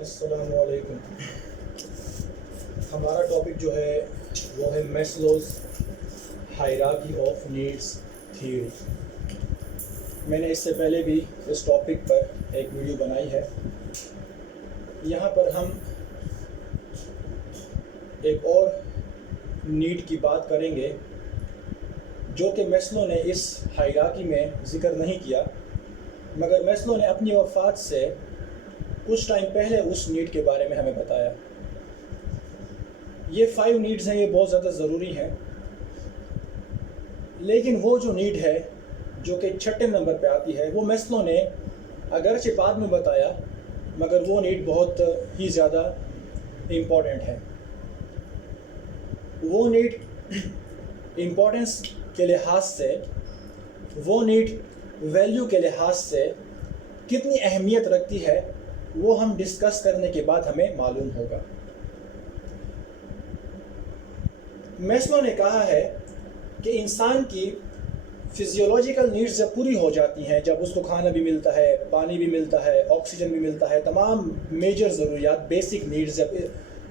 السلام علیکم. ہمارا ٹاپک جو ہے وہ ہے Maslow's hierarchy of needs theory. میں نے اس سے پہلے بھی اس ٹاپک پر ایک ویڈیو بنائی ہے. یہاں پر ہم ایک اور نیڈ کی بات کریں گے جو کہ میسلو نے اس ہائرارکی میں ذکر نہیں کیا، مگر میسلو نے اپنی وفات سے کچھ ٹائم پہلے اس نیڈ کے بارے میں ہمیں بتایا. یہ 5 نیڈز ہیں، یہ بہت زیادہ ضروری ہیں، لیکن وہ جو نیڈ ہے جو کہ 6 نمبر پہ آتی ہے وہ میسلو نے اگرچہ بعد میں بتایا، مگر وہ نیڈ بہت ہی زیادہ امپورٹنٹ ہے. وہ نیڈ امپورٹنس کے لحاظ سے، وہ نیڈ ویلیو کے لحاظ سے کتنی اہمیت رکھتی ہے وہ ہم ڈسکس کرنے کے بعد ہمیں معلوم ہوگا. میسلو نے کہا ہے کہ انسان کی فزیولوجیکل نیڈز جب پوری ہو جاتی ہیں، جب اس کو کھانا بھی ملتا ہے، پانی بھی ملتا ہے، آکسیجن بھی ملتا ہے، تمام میجر ضروریات، بیسک نیڈز جب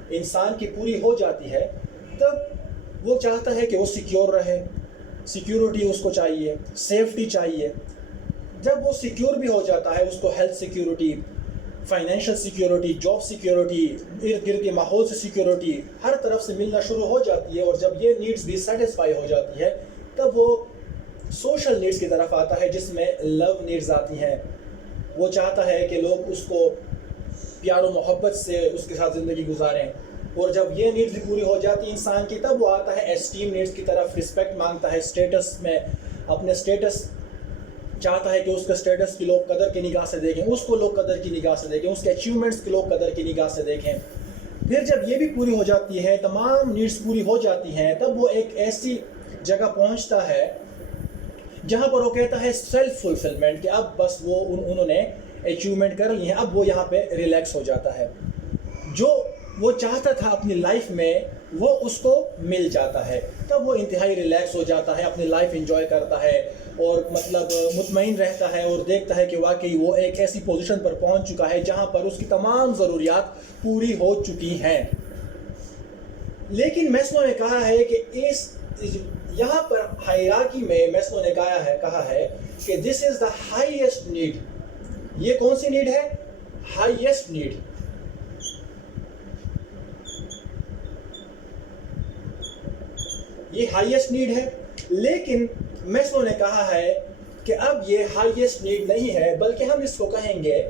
انسان کی پوری ہو جاتی ہے، تب وہ چاہتا ہے کہ وہ سیکیور رہے. سیکیورٹی اس کو چاہیے، سیفٹی چاہیے. جب وہ سیکیور بھی ہو جاتا ہے، اس کو health security, financial security, job security, ارد گرد کے ماحول سے سیکیورٹی ہر طرف سے ملنا شروع ہو جاتی ہے، اور جب یہ نیڈز بھی سیٹسفائی ہو جاتی ہے تب وہ سوشل نیڈز کی طرف آتا ہے، جس میں لو نیڈز آتی ہیں. وہ چاہتا ہے کہ لوگ اس کو پیار و محبت سے اس کے ساتھ زندگی گزاریں. اور جب یہ نیڈز بھی پوری ہو جاتی ہے انسان کی، تب وہ آتا ہے ایسٹیم نیڈز کی طرف. رسپیکٹ مانگتا ہے، اسٹیٹس میں اپنے اسٹیٹس چاہتا ہے کہ اس کا اسٹیٹس کی لوگ قدر کی نگاہ سے دیکھیں، اس کو لوگ قدر کی نگاہ سے دیکھیں، اس کے اچیومنٹس کی لوگ قدر کی نگاہ سے دیکھیں. پھر جب یہ بھی پوری ہو جاتی ہے، تمام نیڈز پوری ہو جاتی ہیں، تب وہ ایک ایسی جگہ پہنچتا ہے جہاں پر وہ کہتا ہے سیلف فلفلمنٹ، کہ اب بس وہ انہوں نے اچیومنٹ کر لی ہیں، اب وہ یہاں پہ ریلیکس ہو جاتا ہے. جو وہ چاہتا تھا اپنی لائف میں وہ اس کو مل جاتا ہے، تب وہ انتہائی ریلیکس ہو جاتا ہے، اپنی لائف انجوائے کرتا ہے، اور مطلب مطمئن رہتا ہے، اور دیکھتا ہے کہ واقعی وہ ایک ایسی پوزیشن پر پہنچ چکا ہے جہاں پر اس کی تمام ضروریات پوری ہو چکی ہیں. لیکن میسلو نے کہا ہے کہ یہاں پر ہائرارکی میں میسلو نے کہا ہے کہ this is the highest need. یہ کون سی نیڈ ہے؟ Highest need. یہ ہائیسٹ نیڈ ہے. لیکن میسلو نے کہا ہے کہ اب یہ ہائیسٹ نیڈ نہیں ہے، بلکہ ہم اس کو کہیں گے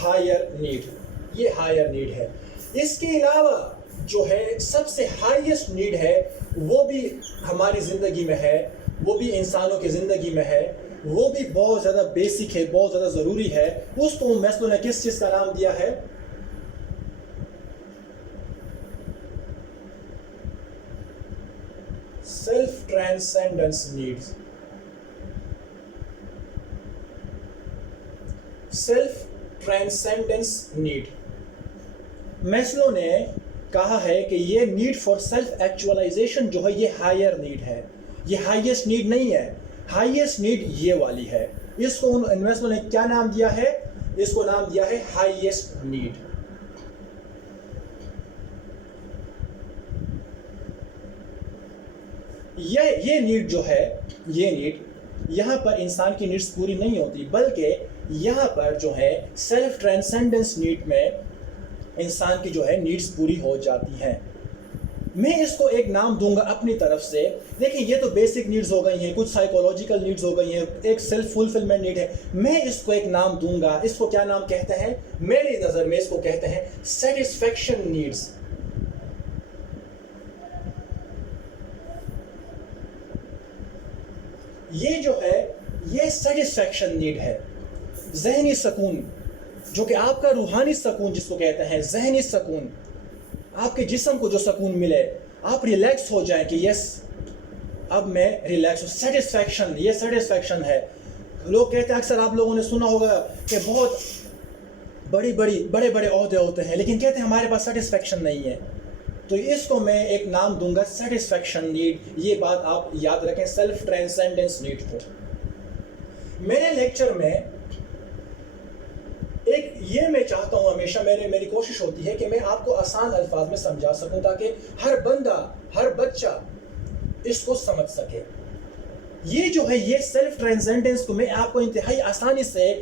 ہائر نیڈ. یہ ہائر نیڈ ہے. اس کے علاوہ جو ہے سب سے ہائیسٹ نیڈ ہے، وہ بھی ہماری زندگی میں ہے، وہ بھی انسانوں کی زندگی میں ہے، وہ بھی بہت زیادہ بیسک ہے، بہت زیادہ ضروری ہے. اس کو میسلو نے کس چیز کا نام دیا ہے؟ Self transcendence needs. Self transcendence need. Maslow نے کہا ہے کہ یہ نیڈ فار سیلف ایکچولائزیشن جو ہے یہ ہائر نیڈ ہے، یہ ہائیسٹ نیڈ نہیں ہے. ہائیسٹ نیڈ یہ والی ہے. اس کو میسلو نے کیا نام دیا ہے؟ اس کو نام دیا ہے ہائیسٹ نیڈ. یہ نیڈ جو ہے، یہ نیڈ یہاں پر انسان کی نیڈز پوری نہیں ہوتی، بلکہ یہاں پر جو ہے سیلف ٹرانسینڈنس نیڈ میں انسان کی جو ہے نیڈز پوری ہو جاتی ہیں. میں اس کو ایک نام دوں گا اپنی طرف سے. دیکھیں یہ تو بیسک نیڈز ہو گئی ہیں، کچھ سائیکولوجیکل نیڈز ہو گئی ہیں، ایک سیلف فلفلمنٹ نیڈ ہے. میں اس کو ایک نام دوں گا. اس کو کیا نام کہتے ہیں؟ میری نظر میں اس کو کہتے ہیں سیٹسفیکشن نیڈز. یہ جو ہے یہ سیٹسفیکشن نیڈ ہے. ذہنی سکون، جو کہ آپ کا روحانی سکون جس کو کہتے ہیں، ذہنی سکون، آپ کے جسم کو جو سکون ملے، آپ ریلیکس ہو جائیں کہ یس اب میں ریلیکس ہوں. سیٹسفیکشن، یہ سیٹسفیکشن ہے. لوگ کہتے ہیں، اکثر آپ لوگوں نے سنا ہوگا کہ بہت بڑے بڑے عہدے ہوتے ہیں، لیکن کہتے ہیں ہمارے پاس سیٹسفیکشن نہیں ہے. تو اس کو میں ایک نام دوں گا سیٹسفیکشن نیڈ. یہ بات آپ یاد رکھیں، سیلف ٹرانسینڈنس نیڈ کو. میرے لیکچر میں ایک یہ میں چاہتا ہوں ہمیشہ میری کوشش ہوتی ہے کہ میں آپ کو آسان الفاظ میں سمجھا سکوں تاکہ ہر بندہ ہر بچہ اس کو سمجھ سکے. یہ جو ہے یہ سیلف ٹرانسینڈنس کو میں آپ کو انتہائی آسانی سے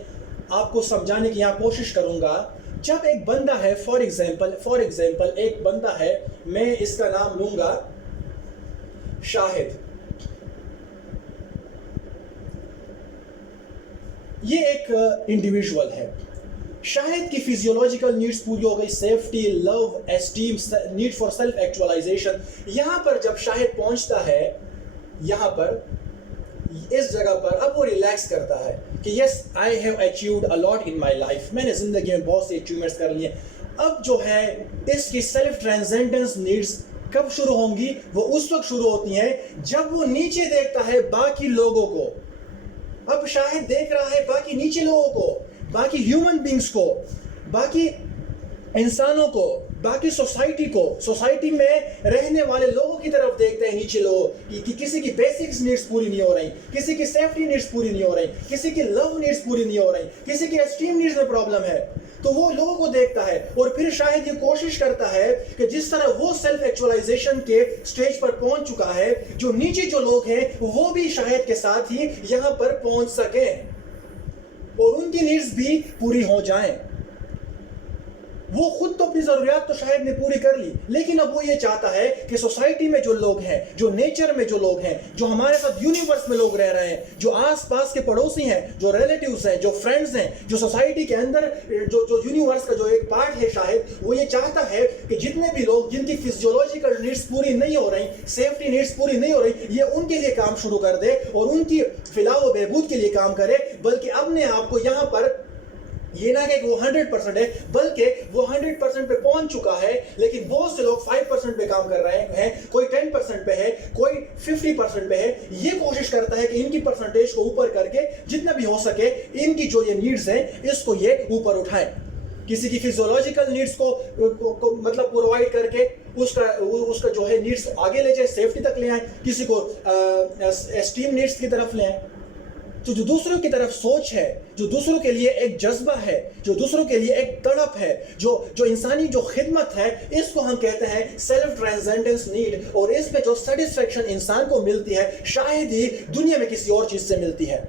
آپ کو سمجھانے کی یہاں کوشش کروں گا. جب ایک بندہ ہے فار ایگزامپل ایک بندہ ہے, میں اس کا نام لوں گا شاہد. یہ ایک انڈیویژول ہے. شاہد کی فیزیولوجیکل نیڈز پوری ہو گئی, safety, love, esteem, need for self actualisation. یہاں پر جب شاہد پہنچتا ہے یہاں پر اس جگہ پر, اب وہ ریلیکس کرتا ہے کہ yes I have achieved a lot in my life, میں نے زندگی میں بہت سی اچیومنٹس کر لی ہیں. اب جو ہے اس کی سیلف ٹرانسینڈنس نیڈز کب شروع ہوں گی؟ وہ اس وقت شروع ہوتی ہیں جب وہ نیچے دیکھتا ہے باقی لوگوں کو. اب شاہد دیکھ رہا ہے باقی نیچے لوگوں کو, باقی ہیومن بینگز کو, باقی انسانوں کو, باقی سوسائٹی میں رہنے والے لوگوں کی طرف دیکھتے ہیں, نیچے لوگوں کہ کسی کی بیسکس نیڈز پوری نہیں ہو رہی, کسی کی سیفٹی نیڈز پوری نہیں ہو رہی, کسی کی لو نیڈز پوری نہیں ہو رہی, کسی کی اسٹیم نیڈز میں پرابلم ہے. تو وہ لوگوں کو دیکھتا ہے اور پھر شاید یہ کوشش کرتا ہے کہ جس طرح وہ سیلف ایکچوالائزیشن کے سٹیج پر پہنچ چکا ہے, جو نیچے جو لوگ ہیں وہ بھی شاید کے ساتھ ہی یہاں پر پہنچ سکیں اور ان کی نیڈز بھی پوری ہو جائیں. وہ خود تو اپنی ضروریات تو شاید نے پوری کر لی, لیکن اب وہ یہ چاہتا ہے کہ سوسائٹی میں جو لوگ ہیں, جو نیچر میں جو لوگ ہیں, جو ہمارے ساتھ یونیورس میں لوگ رہ رہے ہیں, جو آس پاس کے پڑوسی ہیں, جو ریلیٹیوز ہیں, جو فرینڈز ہیں, جو سوسائٹی کے اندر جو یونیورس کا جو ایک پارٹ ہے, شاید وہ یہ چاہتا ہے کہ جتنے بھی لوگ جن کی فزیولوجیکل نیڈز پوری نہیں ہو رہی, سیفٹی نیڈز پوری نہیں ہو رہی, یہ ان کے لیے کام شروع کر دے اور ان کی فلاح و بہبود کے لیے کام کرے, بلکہ اپنے آپ کو یہاں پر یہ نہ کہ وہ 100% ہے, بلکہ وہ 100% پہ پہنچ چکا ہے, لیکن بہت سے لوگ 5% پہ کام کر رہے ہیں, کوئی 10% پہ ہے, کوئی 50% پہ ہے. یہ کوشش کرتا ہے کہ ان کی پرسنٹیج کو اوپر کر کے جتنا بھی ہو سکے ان کی جو یہ نیڈز ہیں اس کو یہ اوپر اٹھائیں. کسی کی فیزیولوجیکل نیڈز کو مطلب پرووائڈ کر کے اس کا جو ہے نیڈز آگے لے جائے, سیفٹی تک لے آئیں, کسی کو اسٹیم نیڈز کی طرف لے آئیں. تو جو دوسروں کی طرف سوچ ہے, جو دوسروں کے لیے ایک جذبہ ہے, جو دوسروں کے لیے ایک تڑپ ہے, جو انسانی جو خدمت ہے, اس کو ہم کہتے ہیں سیلف ٹرانسینڈنس نیڈ. اور اس میں جو سیٹسفیکشن انسان کو ملتی ہے شاید ہی دنیا میں کسی اور چیز سے ملتی ہے.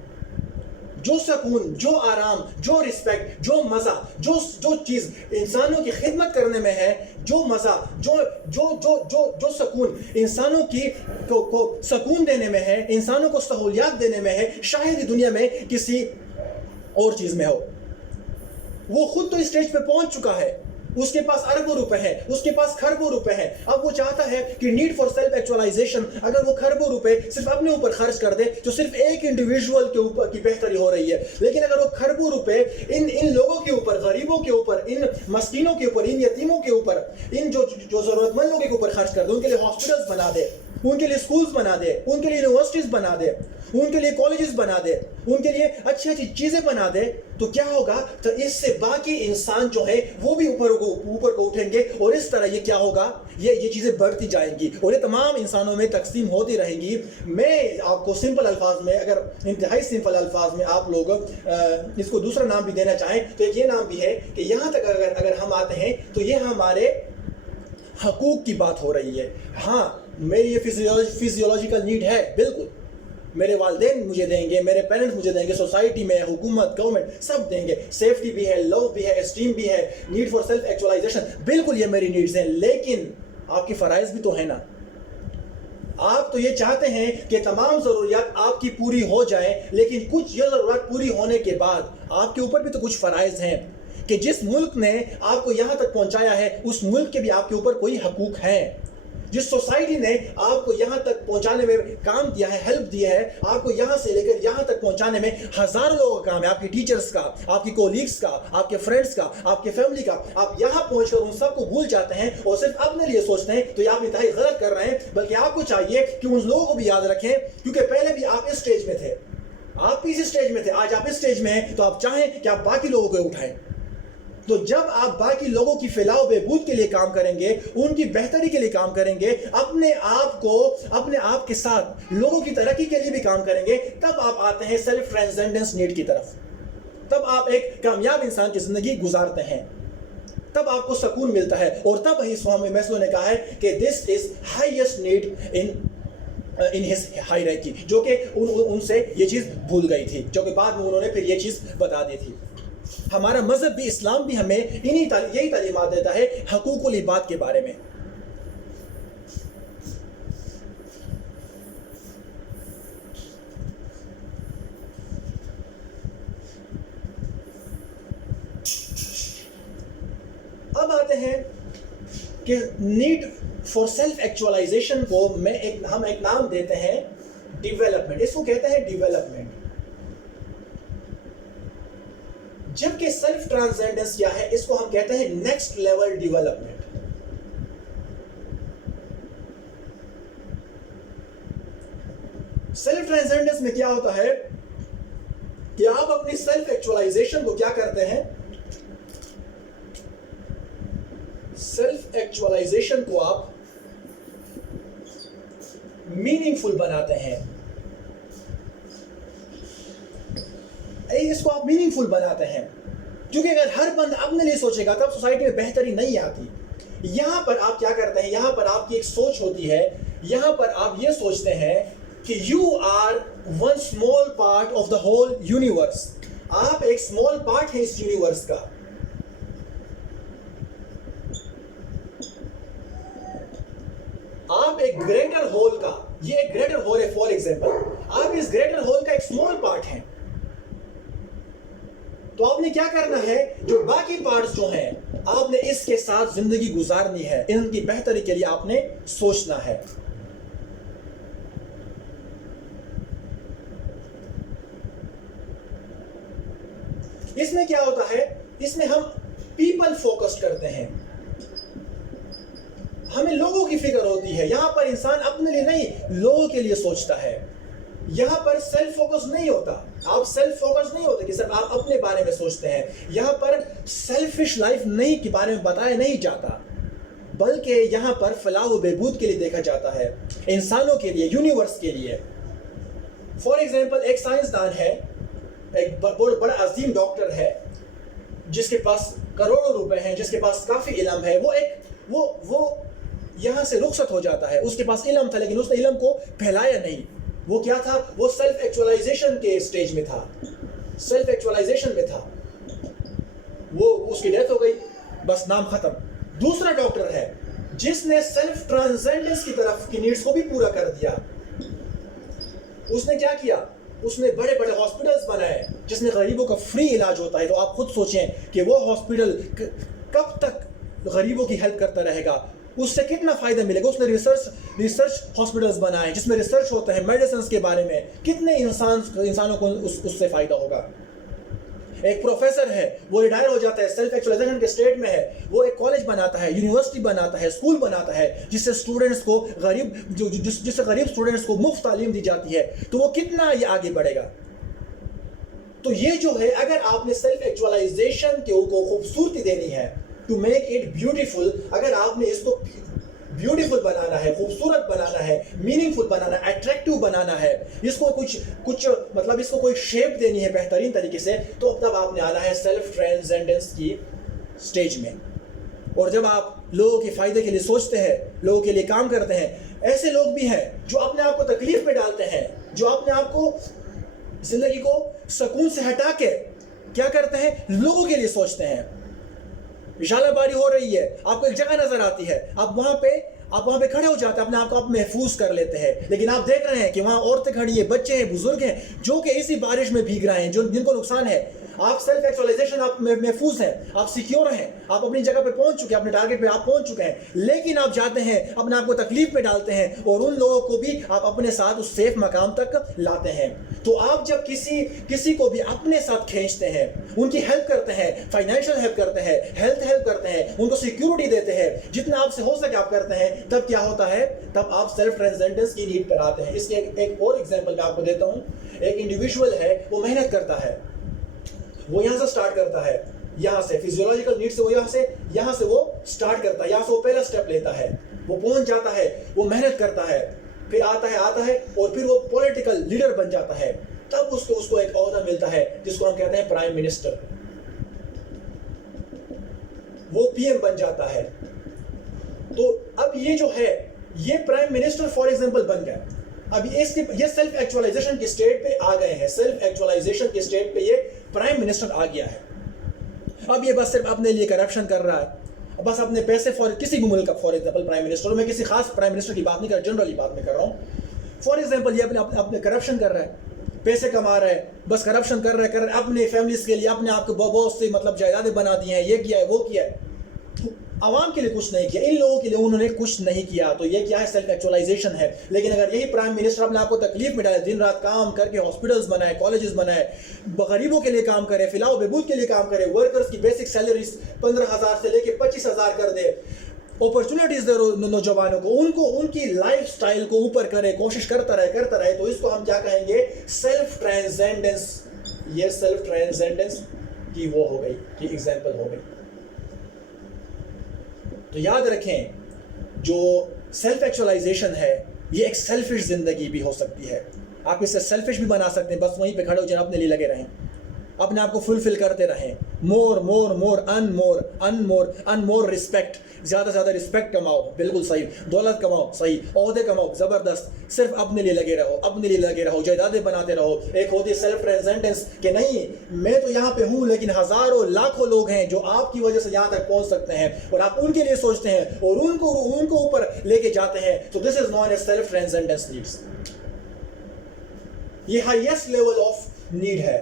جو سکون, جو آرام, جو رسپیکٹ, جو مزہ, جو چیز انسانوں کی خدمت کرنے میں ہے, جو مزہ, جو سکون انسانوں کی کو سکون دینے میں ہے, انسانوں کو سہولیات دینے میں ہے, شاید ہی دنیا میں کسی اور چیز میں ہو. وہ خود تو اس اسٹیج پہ پہنچ چکا ہے, اس کے پاس اربوں روپے ہیں, اس کے پاس کھربوں روپے ہیں. اب وہ چاہتا ہے کہ نیڈ فار سیلف ایکچوالائزیشن, اگر وہ کھربوں روپے صرف اپنے اوپر خرچ کر دے تو صرف ایک انڈیویژول کے اوپر کی بہتری ہو رہی ہے. لیکن اگر وہ کھربوں روپے ان لوگوں کے اوپر, غریبوں کے اوپر, ان مسکینوں کے اوپر, ان یتیموں کے اوپر, ان جو ضرورت مند لوگوں کے اوپر خرچ کر دے, ان کے لیے ہاسپٹلس بنا دے, ان کے لیے اسکولز بنا دے, ان کے لیے یونیورسٹیز بنا دے, ان کے لیے کالجز بنا دے, ان کے لیے اچھی اچھی چیزیں بنا دے, تو کیا ہوگا؟ تو اس سے باقی انسان جو ہے وہ بھی اوپر کو اٹھیں گے, اور اس طرح یہ کیا ہوگا, یہ چیزیں بڑھتی جائیں گی اور یہ تمام انسانوں میں تقسیم ہوتی رہیں گی. میں آپ کو سمپل الفاظ میں, اگر انتہائی سمپل الفاظ میں آپ لوگ اس کو دوسرا نام بھی دینا چاہیں تو ایک یہ نام بھی ہے کہ یہاں تک اگر ہم آتے ہیں تو یہ ہمارے حقوق کی بات ہو رہی ہے. ہاں, میری یہ فیزیولوجیکل نیڈ ہے, بالکل میرے والدین مجھے دیں گے, میرے پیرنٹس مجھے دیں گے, سوسائٹی میں حکومت, گورنمنٹ سب دیں گے, سیفٹی بھی ہے, لو بھی ہے, اسٹیم بھی ہے, نیڈ فار سیلف ایکچوالائزیشن, بالکل یہ میری نیڈز ہیں. لیکن آپ کی فرائض بھی تو ہے نا. آپ تو یہ چاہتے ہیں کہ تمام ضروریات آپ کی پوری ہو جائیں, لیکن کچھ یہ ضروریات پوری ہونے کے بعد آپ کے اوپر بھی تو کچھ فرائض ہیں کہ جس ملک نے آپ کو یہاں تک پہنچایا ہے اس ملک کے بھی آپ کے اوپر کوئی حقوق ہیں. جس سوسائٹی نے آپ کو یہاں تک پہنچانے میں کام دیا ہے, ہیلپ دیا ہے, آپ کو یہاں سے لے کر یہاں تک پہنچانے میں ہزاروں لوگوں کا کام ہے, آپ کے ٹیچرز کا, آپ کی کولیگز کا, آپ کے فرینڈز کا, آپ کے فیملی کا. آپ یہاں پہنچ کر ان سب کو بھول جاتے ہیں اور صرف اپنے لیے سوچتے ہیں, تو یہ آپ انتہائی غلط کر رہے ہیں. بلکہ آپ کو چاہیے کہ ان لوگوں کو بھی یاد رکھیں, کیونکہ پہلے بھی آپ اس اسٹیج میں تھے, آپ بھی اس اسٹیج میں تھے, آج آپ اس اسٹیج میں ہیں, تو آپ چاہیں کہ آپ باقی لوگوں کو اٹھائیں. تو جب آپ باقی لوگوں کی فلاح و بہبود کے لیے کام کریں گے, ان کی بہتری کے لیے کام کریں گے, اپنے آپ کے ساتھ لوگوں کی ترقی کے لیے بھی کام کریں گے, تب آپ آتے ہیں سیلف ٹرانسینڈنس نیڈ کی طرف. تب آپ ایک کامیاب انسان کی زندگی گزارتے ہیں, تب آپ کو سکون ملتا ہے. اور تب ہی سوامی میسلو نے کہا ہے کہ this is highest need in his hierarchy, جو کہ ان سے یہ چیز بھول گئی تھی, جو کہ بعد میں انہوں نے پھر یہ چیز بتا دی تھی. ہمارا مذہب بھی, اسلام بھی ہمیں یہی تعلیمات دیتا ہے حقوق العباد کے بارے میں. اب آتے ہیں کہ نیڈ فار سیلف ایکچولائزیشن کو ہم ایک نام دیتے ہیں ڈیولپمنٹ. اس کو کہتے ہیں ڈیولپمنٹ. جبکہ سیلف ٹرانسینڈنس کیا ہے, اس کو ہم کہتے ہیں next level development. Self transcendence میں کیا ہوتا ہے کہ آپ اپنی سیلف ایکچولائزیشن کو کیا کرتے ہیں, سیلف ایکچولائزیشن کو آپ میننگ فل بناتے ہیں. اس کو آپ میننگ فل بناتے ہیں, کیونکہ اگر ہر بندہ اپنے لیے سوچے گا تب سوسائٹی میں بہتری نہیں آتی. یہاں پر آپ کیا کرتے ہیں, یہاں پر آپ کی ایک سوچ ہوتی ہے, یہاں پر آپ یہ سوچتے ہیں کہ you are one small part of the whole universe. آپ ایک اسمال پارٹ ہیں اس یونیورس کا. آپ ایک گریٹر ہول کا, یہ ایک گریٹر ہول ہے, فار ایگزامپل آپ اس گریٹر ہول کا ایک اسمال پارٹ ہیں. تو آپ نے کیا کرنا ہے, جو باقی پارٹس جو ہیں آپ نے اس کے ساتھ زندگی گزارنی ہے, ان کی بہتری کے لیے آپ نے سوچنا ہے. اس میں کیا ہوتا ہے, اس میں ہم پیپل فوکسڈ کرتے ہیں, ہمیں لوگوں کی فکر ہوتی ہے. یہاں پر انسان اپنے لیے نہیں, لوگوں کے لیے سوچتا ہے. یہاں پر سیلف فوکس نہیں ہوتا, آپ سیلف فوکس نہیں ہوتے کہ صرف آپ اپنے بارے میں سوچتے ہیں. یہاں پر سیلفش لائف نہیں کے بارے میں بتایا نہیں جاتا, بلکہ یہاں پر فلاح و بہبود کے لیے دیکھا جاتا ہے, انسانوں کے لیے, یونیورس کے لیے. فار ایگزامپل ایک سائنسدان ہے, ایک بڑا عظیم ڈاکٹر ہے, جس کے پاس کروڑوں روپے ہیں, جس کے پاس کافی علم ہے. وہ یہاں سے رخصت ہو جاتا ہے. اس کے پاس علم تھا لیکن اس نے علم کو پھیلایا نہیں. وہ کیا تھا, وہ سیلف ایکچولائزیشن کے اسٹیج میں تھا, سیلف ایکچولائزیشن میں تھا. وہ اس کی ڈیتھ ہو گئی, بس نام ختم. دوسرا ڈاکٹر ہے جس نے سیلف ٹرانسینڈنس کی طرف کی نیڈز کو بھی پورا کر دیا. اس نے کیا کیا, اس نے بڑے بڑے ہاسپٹلز بنائے جس میں غریبوں کا فری علاج ہوتا ہے. تو آپ خود سوچیں کہ وہ ہاسپٹل کب تک غریبوں کی ہیلپ کرتا رہے گا, اس سے کتنا فائدہ ملے گا. اس نے ریسرچ ہاسپٹلز بنائے جس میں ریسرچ ہوتا ہے میڈیسنز کے بارے میں, کتنے انسانوں کو اس سے فائدہ ہوگا. ایک پروفیسر ہے, وہ ریٹائر ہو جاتا ہے, سیلف ایکچولائزیشن کے اسٹیٹ میں ہے, وہ ایک کالج بناتا ہے, یونیورسٹی بناتا ہے, اسکول بناتا ہے, جس سے اسٹوڈنٹس کو جس سے غریب اسٹوڈنٹس کو مفت تعلیم دی جاتی ہے. تو وہ کتنا یہ آگے بڑھے گا. تو یہ جو ہے, اگر آپ نے سیلف ایکچولائزیشن کو خوبصورتی دینی ہے, ٹو میک اٹ بیوٹیفل, اگر آپ نے اس کو بیوٹیفل بنانا ہے, خوبصورت بنانا ہے, میننگ فل بنانا ہے, اٹریکٹیو بنانا ہے, اس کو کچھ مطلب اس کو کوئی شیپ دینی ہے بہترین طریقے سے, تو تب آپ نے آنا ہے سیلف ٹرانسینڈنس کی سٹیج میں. اور جب آپ لوگوں کے فائدے کے لیے سوچتے ہیں, لوگوں کے لیے کام کرتے ہیں, ایسے لوگ بھی ہیں جو اپنے آپ کو تکلیف میں ڈالتے ہیں, جو اپنے آپ کو زندگی کو سکون سے ہٹا کے کیا کرتے ہیں, لوگوں کے لیے سوچتے ہیں. اشارہ باری ہو رہی ہے, آپ کو ایک جگہ نظر آتی ہے, آپ وہاں پہ کھڑے ہو جاتے ہیں, اپنے آپ کو آپ محفوظ کر لیتے ہیں. لیکن آپ دیکھ رہے ہیں کہ وہاں عورتیں کھڑی ہیں, بچے ہیں, بزرگ ہیں, جو کہ اسی بارش میں بھیگ رہے ہیں, جن کو نقصان ہے. آپ سیلف ایکچولائزیشن, آپ محفوظ ہیں, آپ سیکیور ہیں, آپ اپنی جگہ پہ پہنچ چکے ہیں, اپنے ٹارگٹ پہ آپ پہنچ چکے ہیں. لیکن آپ جاتے ہیں, اپنے آپ کو تکلیف میں ڈالتے ہیں, اور ان لوگوں کو بھی آپ اپنے ساتھ اس سیف مقام تک لاتے ہیں. تو آپ جب کسی کو بھی اپنے ساتھ کھینچتے ہیں, ان کی ہیلپ کرتے ہیں, فائنینشیل ہیلپ کرتے ہیں, ہیلتھ ہیلپ کرتے ہیں, ان کو سیکیورٹی دیتے ہیں, جتنا آپ سے ہو سکے آپ کرتے ہیں, تب کیا ہوتا ہے, تب آپ سیلف ٹرانسینڈنس کی نیڈ پر آتے ہیں. اس کے ایک اور ایگزامپل میں آپ کو دیتا ہوں. ایک انڈیویجول ہے, وہ محنت کرتا ہے, وہ یہاں سے سٹارٹ کرتا ہے, یہاں سے فیزیولوجیکل نیڈ سے وہ یہاں سے وہ سٹارٹ کرتا ہے, یہاں سے وہ پہلا سٹیپ لیتا ہے, وہ پہنچ جاتا ہے, وہ محنت کرتا ہے, پھر آتا ہے اور پھر وہ پولیٹیکل لیڈر بن جاتا ہے, تب اس کو ایک عہدہ ملتا ہے جس کو ہم کہتے ہیں پرائم منسٹر. وہ پی ایم بن جاتا ہے. تو اب یہ جو ہے یہ پرائم منسٹر فار ایگزامپل بن گیا. اب یہ سیلف ایکچوائلائزیشن کی سٹیٹ پہ آ گئے ہیں. سیلف ایکچوائلائزیشن کی سٹیٹ پہ یہ پرائم منسٹر آ گیا ہے. اب یہ بس صرف اپنے لیے کرپشن کر رہا ہے, بس اپنے پیسے کسی بھی ملک کا فار ایگزامپل پرائم منسٹر, میں کسی خاص پرائم منسٹر کی بات نہیں کر رہا, جنرلی بات میں کر رہا ہوں. فار ایگزامپل یہ اپنے کرپشن کر رہا ہے, پیسے کما رہا ہے, بس کرپشن کر رہا ہے, اپنے فیملیز کے لیے اپنے آپ کو بہت سے مطلب جائیدادیں بنا دی ہیں, یہ کیا ہے وہ کیا ہے, عوام کے لیے کچھ نہیں کیا, ان لوگوں کے لیے انہوں نے کچھ نہیں کیا. تو یہ کیا ہے؟ سیلف ایکچوائلائزیشن ہے. لیکن اگر یہی پرائم منسٹر اپنے آپ کو تکلیف میں ڈالے, دن رات کام کر کے ہاسپٹلز بنائے, کالجز بنائے, غریبوں کے لیے کام کرے, فلاح و بہبود کے لیے کام کرے, ورکرز کی بیسک سیلریز 15,000 سے لے کے 25,000 کر دے, اپرچونٹیز دے نوجوانوں کو, ان کی لائف سٹائل کو اوپر کرے, کوشش کرتا رہے, تو اس کو ہم کیا کہیں گے؟ Self transcendence. یہ سیلف ٹرانسینڈنس کی وہ ہو گئی, کی ایگزامپل ہو گئی. تو یاد رکھیں جو سیلف ایکچوائلائزیشن ہے یہ ایک سیلفش زندگی بھی ہو سکتی ہے. آپ اس سے سیلفش بھی بنا سکتے ہیں, بس وہیں پہ کھڑے ہو جائیں, اپنے لیے لگے رہیں, اپنے آپ کو فلفل کرتے رہیں. مور رسپیکٹ, زیادہ سے زیادہ رسپیکٹ کماؤ, بالکل صحیح, دولت کماؤ, صحیح, عہدے کماؤ, زبردست, صرف اپنے لیے لگے رہو, جائیدادیں بناتے رہو. ایک ہوتی ہے سیلف ٹرانسینڈنس کہ نہیں میں تو یہاں پہ ہوں لیکن ہزاروں لاکھوں لوگ ہیں جو آپ کی وجہ سے یہاں تک پہنچ سکتے ہیں, اور آپ ان کے لیے سوچتے ہیں اور ان کو اوپر لے کے جاتے ہیں. تو this is known as self transcendence needs. یہ ہائیسٹ لیول آف نیڈ ہے.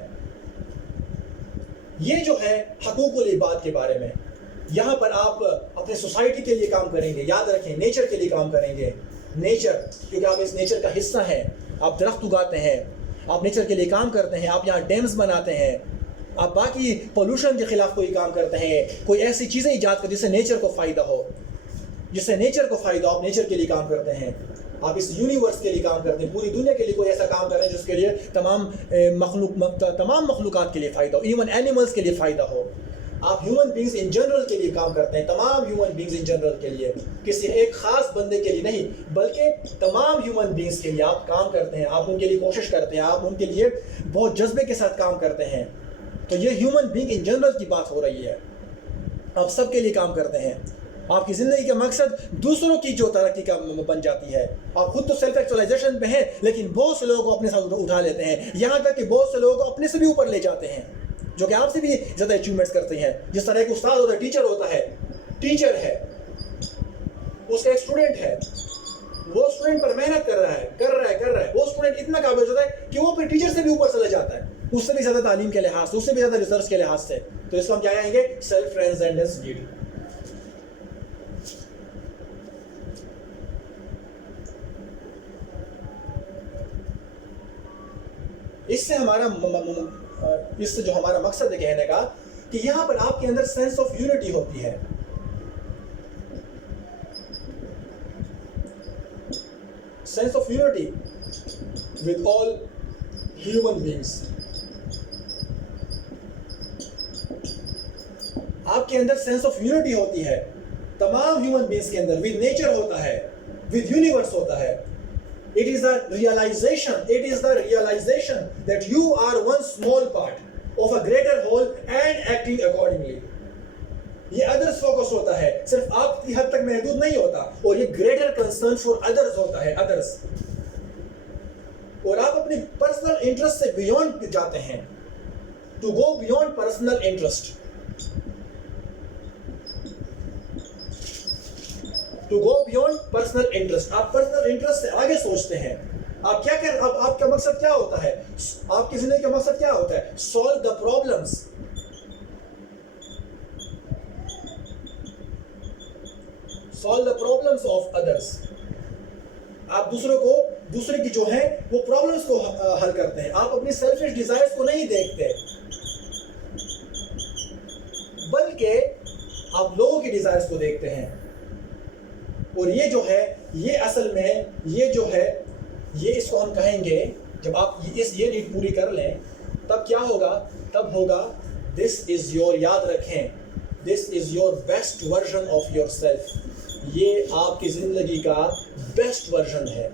یہ جو ہے حقوق العباد کے بارے میں, یہاں پر آپ اپنے سوسائٹی کے لیے کام کریں گے. یاد رکھیں نیچر کے لیے کام کریں گے. نیچر, کیونکہ آپ اس نیچر کا حصہ ہیں, آپ درخت اگاتے ہیں, آپ نیچر کے لیے کام کرتے ہیں, آپ یہاں ڈیمز بناتے ہیں, آپ باقی پولوشن کے خلاف کوئی کام کرتے ہیں, کوئی ایسی چیزیں ایجاد کرتے ہیں جس سے نیچر کو فائدہ ہو, آپ نیچر کے لیے کام کرتے ہیں. آپ اس یونیورس کے لیے کام کرتے ہیں, پوری دنیا کے لیے کوئی ایسا کام کر رہے ہیں جس کے لیے تمام مخلوقات کے لیے فائدہ ہو, ایون اینیملز کے لیے فائدہ ہو. آپ ہیومن بینگز ان جنرل کے لیے کام کرتے ہیں, تمام ہیومن بینگز ان جنرل کے لیے, کسی ایک خاص بندے کے لیے نہیں بلکہ تمام ہیومن بینگز کے لیے آپ کام کرتے ہیں. آپ ان کے لیے کوشش کرتے ہیں, آپ ان کے لیے بہت جذبے کے ساتھ کام کرتے ہیں. تو یہ ہیومن بینگ ان جنرل کی بات ہو رہی ہے. آپ سب کے لیے کام کرتے ہیں. آپ کی زندگی کا مقصد دوسروں کی جو ترقی کا بن جاتی ہے. آپ خود تو سیلف ایکچوائلائزیشن پہ ہیں لیکن بہت سے لوگوں کو اپنے ساتھ اٹھا لیتے ہیں, یہاں تک کہ بہت سے لوگوں کو اپنے سے بھی اوپر لے جاتے ہیں جو کہ آپ سے بھی زیادہ اچیومنٹس کرتے ہیں. جس طرح ایک استاد ہوتا ہے, ٹیچر ہے, اس کا ایک اسٹوڈنٹ ہے, وہ اسٹوڈنٹ پر محنت کر رہا ہے, وہ اسٹوڈنٹ اتنا قابل ہوتا ہے کہ وہ پھر ٹیچر سے بھی اوپر چلا جاتا ہے, اس سے بھی زیادہ تعلیم کے لحاظ سے, اس سے بھی زیادہ ریسرچ کے لحاظ سے. تو اس کو ہم کیا کہیں گے؟ Self transcendence need. اس سے جو ہمارا مقصد ہے کہنے کا کہ یہاں پر آپ کے اندر سینس آف یونٹی ہوتی ہے. Sense of unity with all human beings. آپ کے اندر سینس آف یونٹی ہوتی ہے تمام ہیومن بینگس کے اندر. ود نیچر ہوتا ہے, ود یونیورس ہوتا ہے. It is the realization that you are one small part of a greater whole and acting accordingly. یہ others focus ہوتا ہے, صرف آپ کی حد تک محدود نہیں ہوتا, اور یہ greater concern for others ہوتا ہے, others. اور آپ اپنی personal interest سے beyond جاتے ہیں. To go beyond personal interest. To go beyond personal interest. آپ personal interest سے آگے سوچتے ہیں. آپ کیا کر, آپ کا مقصد کیا ہوتا ہے؟ آپ کی زندگی کا مقصد کیا ہوتا ہے؟ Solve the problems. Solve the problems of others. آپ دوسرے کی جو ہے وہ پرابلمس کو حل کرتے ہیں. آپ اپنی سیلفش ڈیزائرز کو نہیں دیکھتے بلکہ آپ لوگوں کی ڈیزائرز کو دیکھتے ہیں. اور یہ جو ہے یہ اصل میں یہ جو ہے یہ اس کو ہم کہیں گے جب آپ یہ نیڈ پوری کر لیں تب کیا ہوگا؟ تب ہوگا دس از یور, یاد رکھیں, this is your best version of your yourself آپ کی زندگی کا بیسٹ ورژن ہے,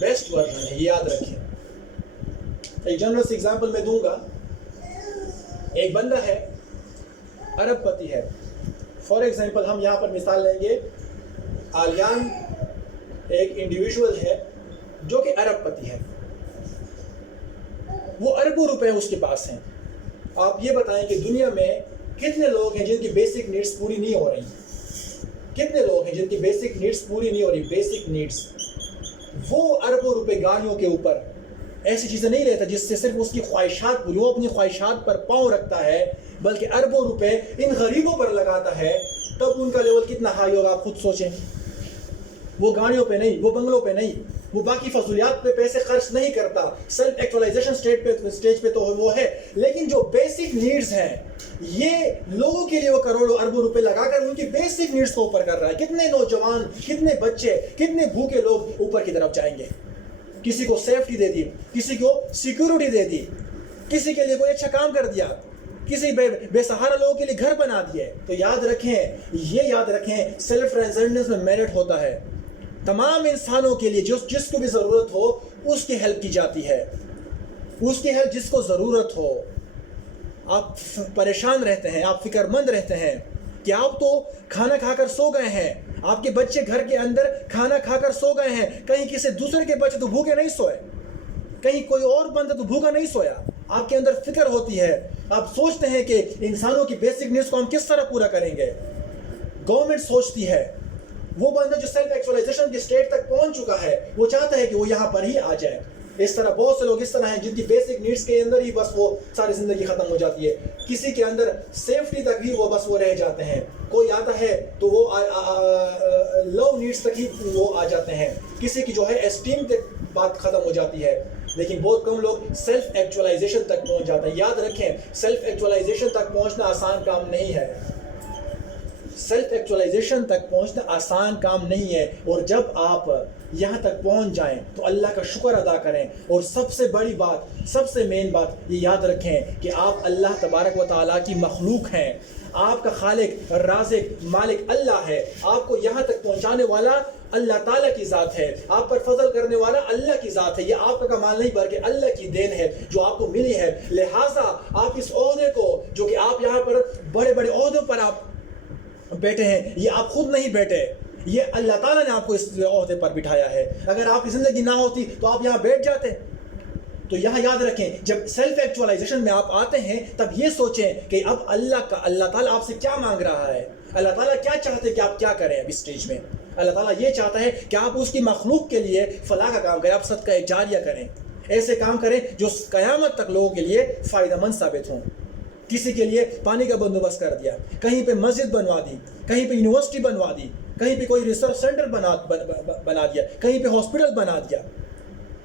بیسٹ ورژن ہے, یہ یاد رکھیں. ایک جنرل سی ایگزامپل میں دوں گا. ایک بندہ ہے, عرب پتی ہے. فار ایگزامپل ہم یہاں پر مثال لیں گے, آلیان ایک انڈیویژول ہے جو کہ عرب پتی ہے, وہ اربوں روپے اس کے پاس ہیں. آپ یہ بتائیں کہ دنیا میں کتنے لوگ ہیں جن کی بیسک نیڈس پوری نہیں ہو رہی؟ کتنے لوگ ہیں جن کی بیسک نیڈس پوری نہیں ہو رہی؟ Basic needs. وہ اربوں روپے گاڑیوں کے اوپر ایسی چیزیں نہیں لیتا جس سے صرف اس کی خواہشات پوری, وہ اپنی خواہشات پر پاؤں رکھتا ہے, بلکہ اربوں روپے ان غریبوں پر لگاتا ہے. تب ان کا لیول کتنا ہائی ہوگا آپ خود سوچیں. وہ گاڑیوں پہ نہیں, وہ بنگلوں پہ نہیں, وہ باقی فضولیات پہ پیسے خرچ نہیں کرتا. سیلف ایکچوائزیشن اسٹیج پہ تو وہ ہے, لیکن جو بیسک نیڈز ہیں یہ لوگوں کے لیے وہ کروڑوں اربوں روپے لگا کر ان کی بیسک نیڈز کو اوپر کر رہا ہے. کتنے نوجوان, کتنے بچے, کتنے بھوکے لوگ اوپر کی طرف جائیں گے. کسی کو سیفٹی دے دی, کسی کو سیکورٹی دے دی, کسی کے لیے کوئی اچھا کام کر دیا, کسی بے سہارا لوگوں کے لیے گھر بنا دیے. تو یاد رکھیں, یہ یاد رکھیں, سیلف ٹرانسینڈنس میں میرٹ ہوتا ہے. تمام انسانوں کے لیے جس کو بھی ضرورت ہو اس کی ہیلپ کی جاتی ہے, اس کی ہیلپ جس کو ضرورت ہو. آپ پریشان رہتے ہیں, آپ فکر مند رہتے ہیں کہ آپ تو کھانا کھا کر سو گئے ہیں, آپ کے بچے گھر کے اندر کھانا کھا کر سو گئے ہیں, کہیں کسی دوسرے کے بچے تو بھوکے نہیں سوئے, کہیں کوئی اور بندہ تو بھوکا نہیں سویا. آپ کے اندر فکر ہوتی ہے, آپ سوچتے ہیں کہ انسانوں کی بیسک نیڈس کو ہم کس طرح پورا کریں گے. گورنمنٹ سوچتی ہے, وہ بندہ جو سیلف ایکچوائزیشن کی اسٹیج تک پہنچ چکا ہے وہ چاہتا ہے کہ وہ یہاں پر ہی آ جائے. اس طرح بہت سے لوگ اس طرح ہیں جن کی بیسک نیڈس کے اندر ہی بس وہ ساری زندگی ختم ہو جاتی ہے. کسی کے اندر سیفٹی تک بھی وہ بس وہ رہ جاتے ہیں. کوئی آتا ہے تو وہ لو نیڈس تک ہی وہ آ جاتے ہیں. کسی کی جو ہے اسٹیم تک بات ختم ہو جاتی ہے, لیکن بہت کم لوگ سیلف ایکچوائزیشن تک پہنچ جاتے ہیں. یاد رکھیں, سیلف ایکچوائزیشن تک پہنچنا آسان کام نہیں ہے. سیلف ایکچوائزیشن تک پہنچنا آسان کام نہیں ہے, اور جب آپ یہاں تک پہنچ جائیں تو اللہ کا شکر ادا کریں. اور سب سے بڑی بات, سب سے مین بات یہ یاد رکھیں کہ آپ اللہ تبارک و تعالیٰ کی مخلوق ہیں. آپ کا خالق, رازق, مالک اللہ ہے. آپ کو یہاں تک پہنچانے والا اللہ تعالیٰ کی ذات ہے. آپ پر فضل کرنے والا اللہ کی ذات ہے. یہ آپ کا کمال نہیں بلکہ اللہ کی دین ہے جو آپ کو ملی ہے. لہٰذا آپ اس عہدے کو, جو کہ آپ یہاں پر بڑے بڑے عہدوں پر آپ بیٹھے ہیں, یہ آپ خود نہیں بیٹھے, یہ اللہ تعالیٰ نے آپ کو اس عہدے پر بٹھایا ہے. اگر آپ کی زندگی نہ ہوتی تو آپ یہاں بیٹھ جاتے. تو یہاں یاد رکھیں, جب سیلف ایکچوائزیشن میں آپ آتے ہیں تب یہ سوچیں کہ اب اللہ تعالیٰ آپ سے کیا مانگ رہا ہے. اللہ تعالیٰ کیا چاہتے کہ آپ کیا کریں. اب اس اسٹیج میں اللہ تعالیٰ یہ چاہتا ہے کہ آپ اس کی مخلوق کے لیے فلاح کا کام کریں, آپ صدقہ جاریہ کریں, ایسے کام کریں جو قیامت تک لوگوں کے لیے فائدہ مند ثابت ہوں. کسی کے لیے پانی کا بندوبست کر دیا, کہیں پہ مسجد بنوا دی, کہیں پہ یونیورسٹی بنوا دی, کہیں پہ کوئی ریسرچ سینٹر بنا دیا, کہیں پہ ہاسپٹل بنا دیا,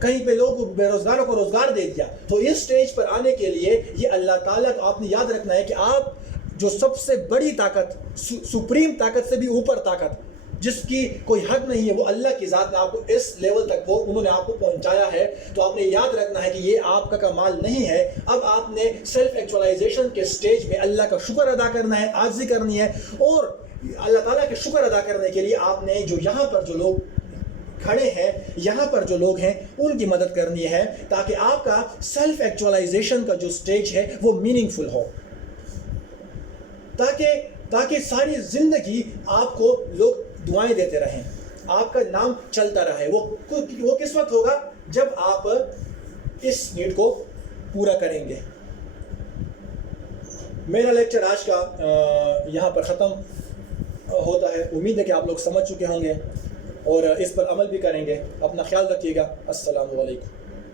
کہیں پہ لوگ بے روزگاروں کو روزگار دے دیا. تو اس سٹیج پر آنے کے لیے یہ اللہ تعالیٰ کو آپ نے یاد رکھنا ہے کہ آپ جو سب سے بڑی طاقت, سپریم طاقت سے بھی اوپر طاقت, جس کی کوئی حد نہیں ہے, وہ اللہ کی ذات نے آپ کو اس لیول تک انہوں نے آپ کو پہنچایا ہے. تو آپ نے یاد رکھنا ہے کہ یہ آپ کا کمال نہیں ہے. اب آپ نے سیلف ایکچوائزیشن کے سٹیج میں اللہ کا شکر ادا کرنا ہے, عاجزی کرنی ہے, اور اللہ تعالیٰ کے شکر ادا کرنے کے لیے آپ نے جو یہاں پر جو لوگ کھڑے ہیں, یہاں پر جو لوگ ہیں, ان کی مدد کرنی ہے تاکہ آپ کا سیلف ایکچوائزیشن کا جو سٹیج ہے وہ میننگ فل ہو, تاکہ ساری زندگی آپ کو لوگ دعائیں دیتے رہیں, آپ کا نام چلتا رہے. وہ کس وقت ہوگا جب آپ اس نیڈ کو پورا کریں گے. میرا لیکچر آج کا یہاں پر ختم ہوتا ہے. امید ہے کہ آپ لوگ سمجھ چکے ہوں گے اور اس پر عمل بھی کریں گے. اپنا خیال رکھیے گا. السلام علیکم.